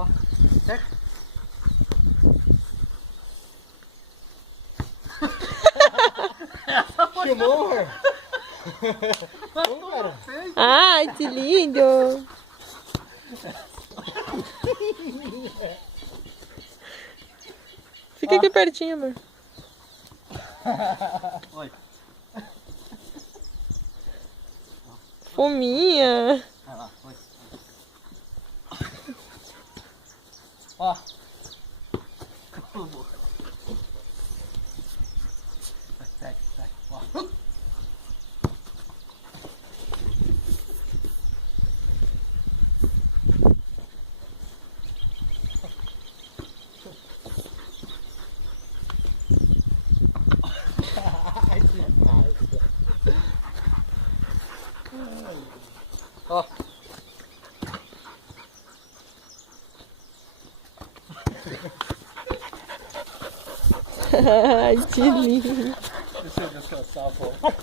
Ó, certo? Filmou, amor? Ô, cara. Ai, que lindo! Fica aqui pertinho, amor. Oi. Fominha. Vai lá, oi. Ó. Sai, sai, ó. Ai, que massa. Ó. Ai, que lindo. Deixa eu descansar um pouco.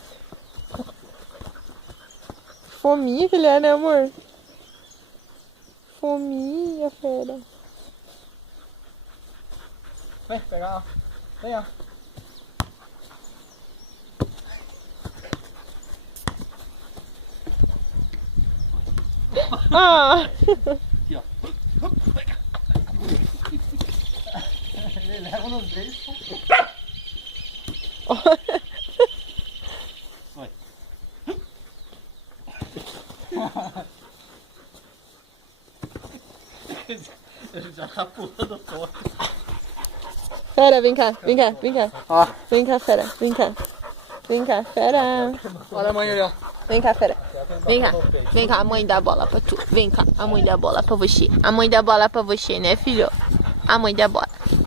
Fominha que ele é, né, amor? Fominha, fera. Vem pegar, ó. Vem, ó. Ah! Aqui, ó. Ele leva nos beijos. Vai. Ele já tá pulando fora. Fera, vem cá, vem cá, vem cá. Ó. Vem cá, fera, vem cá. Vem cá, fera. Olha a mãe ali, ó. Vem cá, fera. Vem cá. Vem cá, a mãe dá a bola pra tu. Vem cá, a mãe dá a bola pra você. A mãe dá a bola pra você, né, filho? A mãe dá a bola.